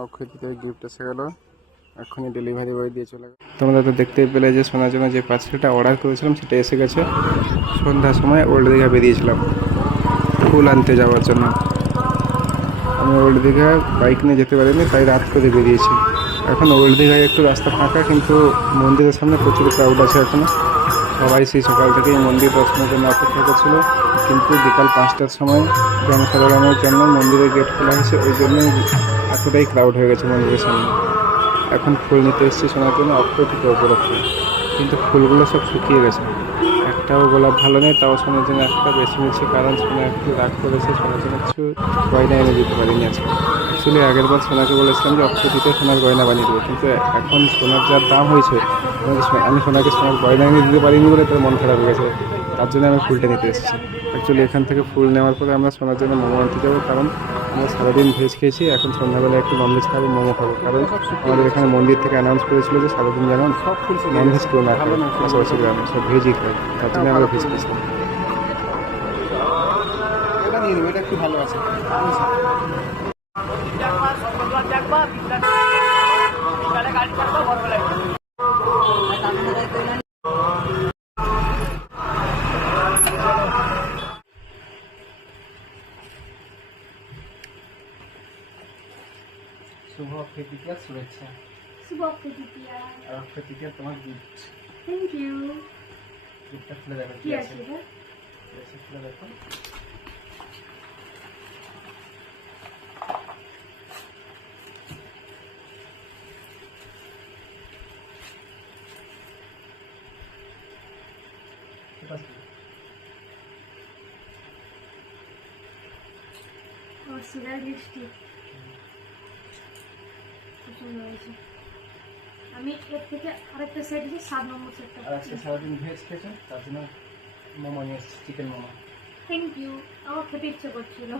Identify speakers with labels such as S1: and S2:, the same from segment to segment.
S1: অক্ষয় তৃতীয় গিফট এসে গেল। এখনই ডেলিভারি বয় দিয়ে চলে গেল। তোমরা তো দেখতেই পেলে যে শোনার জন্য যে পার্সেলটা অর্ডার করেছিলাম, সেটা এসে গেছে। সন্ধ্যার সময় ওল্ড দীঘা বেরিয়েছিলাম, ফুল আনতে যাওয়ার জন্য। আমি ওল্ড দীঘা বাইক নিয়ে যেতে পারিনি, তাই রাত করে বেরিয়েছি। এখন ওল্ড দীঘায় একটু রাস্তা ফাঁকা, কিন্তু মন্দিরের সামনে প্রচুর ক্রাউড আছে এখনও। সবাই সেই সকাল থেকেই মন্দির দর্শনের জন্য অপেক্ষা করছিল। কিন্তু বিকাল পাঁচটার সময় জনসাধারণের জন্য মন্দিরের গেট খোলা হয়েছে। ওই জন্যই এতটাই ক্রাউড হয়ে গেছে মন্দিরের সামনে। এখন ফুল নিতে এসেছি সোনার জন্য অক্ষয় উপলক্ষে। কিন্তু ফুলগুলো সব শুকিয়ে গেছে। একটাও গোলাপ ভালো নেই, তাও সোনার জন্য একটা বেশি নিচ্ছে কারণ সোনা একটু রাগ করেছে, সোনার জন্য কিছু গয়না এনে দিতে পারিনি আজকে। অ্যাকচুয়ালি আগের বার সোনাকে বলেছিলাম যে অক্ষয় দিতে সোনার গয়না বানিয়ে দেবো, কিন্তু এখন সোনার যা দাম হয়েছে, আমি সোনাকে সোনার গয়না এনে দিতে পারিনি বলে তার মন খারাপ হয়ে গেছে। তার জন্য আমি ফুলটা নিতে এসেছি। অ্যাকচুয়ালি এখান থেকে ফুল নেওয়ার পরে আমরা সোনার জন্য মোমো আনতে যাব কারণ আমরা সারাদিন ভেজ খেয়েছি এখন সন্ধ্যাবেলা একটু ননভেজ খাব মোমো খাব। কারণ আমাদের এখানে মন্দির থেকে অ্যানাউন্স করেছিল যে সারাদিন যেন সব ফুল ননভেজ কেউ না খাবে পাশাপাশি গ্রামে। সব ভেজই খাই তার জন্য আমরা ভেজ খেয়েছিলাম এটা নিয়ে নেব এটা একটু ভালো আছে। শুভ অক্ষয় তৃতীয়ার শুভেচ্ছা।
S2: শুভ অক্ষয় তৃতীয়া
S1: আর অক্ষয় তোমার গিফট
S2: থ্যাংক ইউ
S1: গিফটটা খুলে দেখো
S2: কি আছে এটা?
S1: খুলে দেখো। এটা কি?
S2: ও সিরাল সুন্দর হয়েছে আমি এর থেকে আরেকটা সেট আছে সাত নম্বর সেটটা
S1: আর আজকে সারাদিন ভেজ খেয়েছে? তার জন্য মোমো নিয়ে এসেছি চিকেন মোমো।
S2: থ্যাংক ইউ আমার খেতে ইচ্ছে করছিল।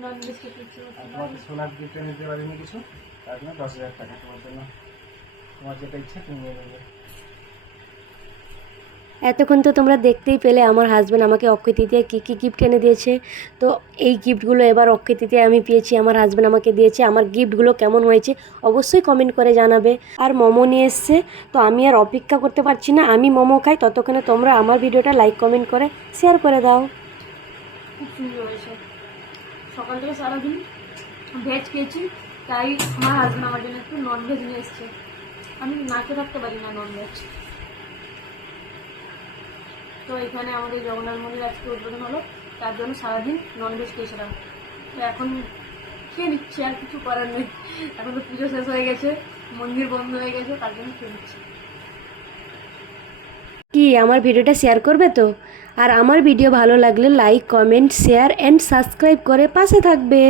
S2: ননভেজ খেতে ইচ্ছে
S1: আর
S2: করছিল
S1: তোমাকে সোনার গিফট পারিনি কিছু? তার জন্য দশ হাজার টাকা তোমার জন্য। তোমার যেটা ইচ্ছা তুমি নিয়ে নেবে।
S3: এতক্ষণ তো তোমরা দেখতেই পেলে আমার হাজব্যান্ড আমাকে অক্ষয় তৃতীয়া কী কী গিফট এনে দিয়েছে। তো এই গিফটগুলো এবার অক্ষয় তৃতীয়া আমি পেয়েছি, আমার হাজব্যান্ড আমাকে দিয়েছে। আমার গিফটগুলো কেমন হয়েছে অবশ্যই কমেন্ট করে জানাবে। আর মোমো নিয়ে এসছে, তো আমি আর অপেক্ষা করতে পারছি না, আমি মোমো খাই, ততক্ষণে তোমরা আমার ভিডিওটা লাইক কমেন্ট করে শেয়ার করে দাও।
S2: সকাল থেকে সারাদিন ভেজ খেয়েছি, তাই আমার হাজব্যান্ড আমার জন্য একটু নন ভেজ নিয়ে এসছে। আমি না খেয়ে থাকতে পারি না নন ভেজ তো এখানে আমাদের জগন্নাথ মন্দির আজকে উদ্বোধন হলো, তার জন্য সারাদিন নন ভেজ খেয়েছিলাম তো এখন খেয়ে নিচ্ছি, আর কিছু করার নেই। এখন তো পুজো শেষ হয়ে গেছে, মন্দির বন্ধ হয়ে গেছে, তার জন্য খেয়ে নিচ্ছি।
S3: কি, আমার ভিডিওটা শেয়ার করবে তো? আর আমার ভিডিও ভালো লাগলে like comment share and subscribe করে পাশে থাকবে।